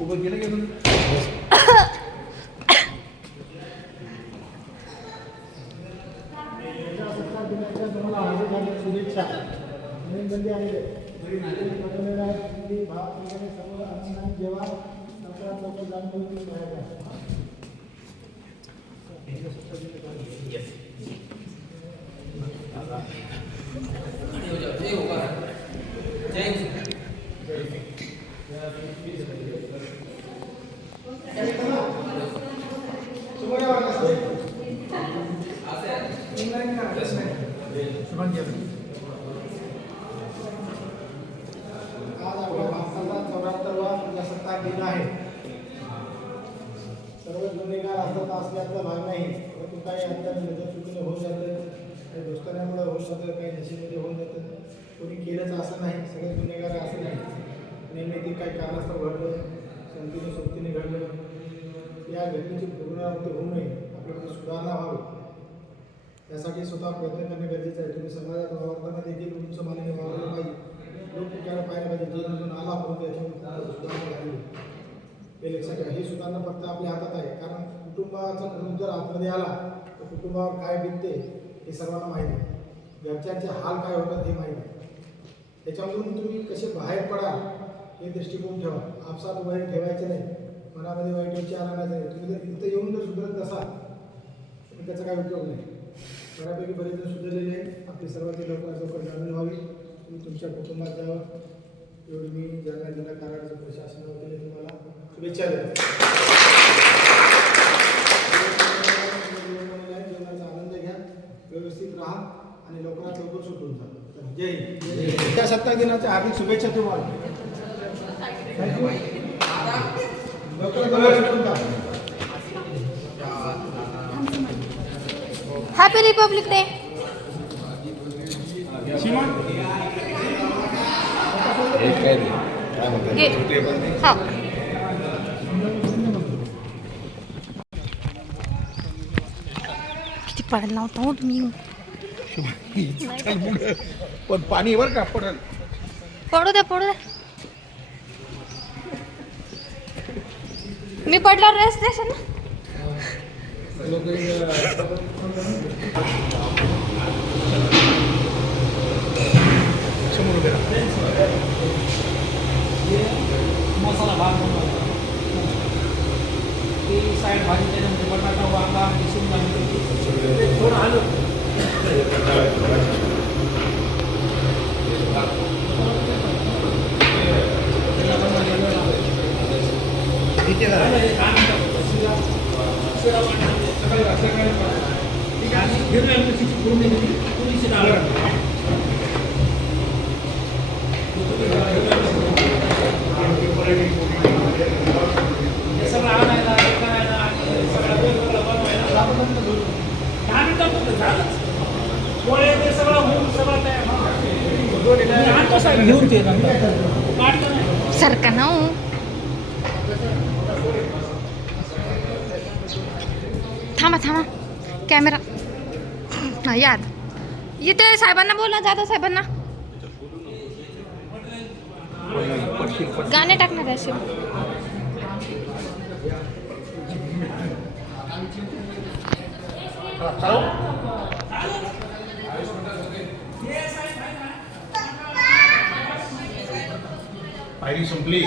उभं केलं गेलं शुभेच्छा नवीन बंदी आलेले जेव्हा लोक आज आपल्या भारताचा 74वा प्रजासत्ताक दिन आहे. सर्व गुन्हेगार असल्याचा भाग नाही, परंतु काही अंतर चुकीने होऊन जातं, काही दुष्कर्मामुळे होऊन जातं, काही नशेमध्ये होऊन जातं. कोणी केलंच असं नाही, सगळे गुन्हेगार असं नाही. नेहमी ते काही कारणास्तव घडलं, संतीने सोबतीने घडलं. या घटनेची पुनरावृत्ती होऊ नये, आपल्याकडे सुधारणा व्हावी यासाठी स्वतः प्रयत्न करणे गरजेचे आहे. तुम्ही समाजात वावरताना देखील तुमचं मानाने वावरलं पाहिजे, लोक तुमच्याकडे पाहिलं पाहिजे. जेणेकरून आला परंतु याच्यावर सुधारणा झाली हे लक्षात घ्या. ही सुधारणा फक्त आपल्या हातात आहे, कारण कुटुंबाचा कुटुंब जर आतमध्ये आला तर कुटुंबावर काय बितते हे सर्वांना माहीत आहे. घरच्यांचे हाल काय होतात हे माहीत आहे. त्याच्यामधून तुम्ही कसे बाहेर पडाल हे दृष्टिकोन ठेवा. आपसात वाईट ठेवायचे नाही, मनामध्ये वाईट विचार आणायचे नाही. तुम्ही जर इथं येऊन जर सुधारत नसाल तर त्याचा काय उपयोग नाही. बऱ्यापैकी बरेच जण सुधारलेले आहेत. आपली सर्वांची लवकर जाणून व्हावी. तुम्ही तुमच्या कुटुंबात जावं एवढी मी जालना जिल्हा कारागृहाचं प्रशासन वतीने तुम्हाला शुभेच्छा देतो. जीवनाचा आनंद घ्या, व्यवस्थित राहा आणि लवकरात लवकर सुटून जा. जय हिंद. प्रजासत्ताक दिनाच्या हार्दिक शुभेच्छा तुम्हाला. थँक्यू. लवकरात सुटून जा. Happy Republic day. किती पडायला नव्हतं हो तुम्ही. पण पाणी वर का पडेल. पडू द्या. मी पडल्यावर रेस्ट देशील ना. मसाला भात साईड भाजी त्याच्यामध्ये बटाटा वांगा शिमला थोडं आलू पुरीची डाळ सगळं आणायला करायला सगळं वेगवेगळं बनवायला 10 मिनिटात झालंच. पोळे ते सगळं होऊन सगळं तयार आणतो साहेब घेऊन ते काढतो नाही सरका ना हो. थांबा कॅमेरा याद इथे साहेबांना बोला. जाधव साहेबांना गाणे टाकणार असे. पायरी संपली.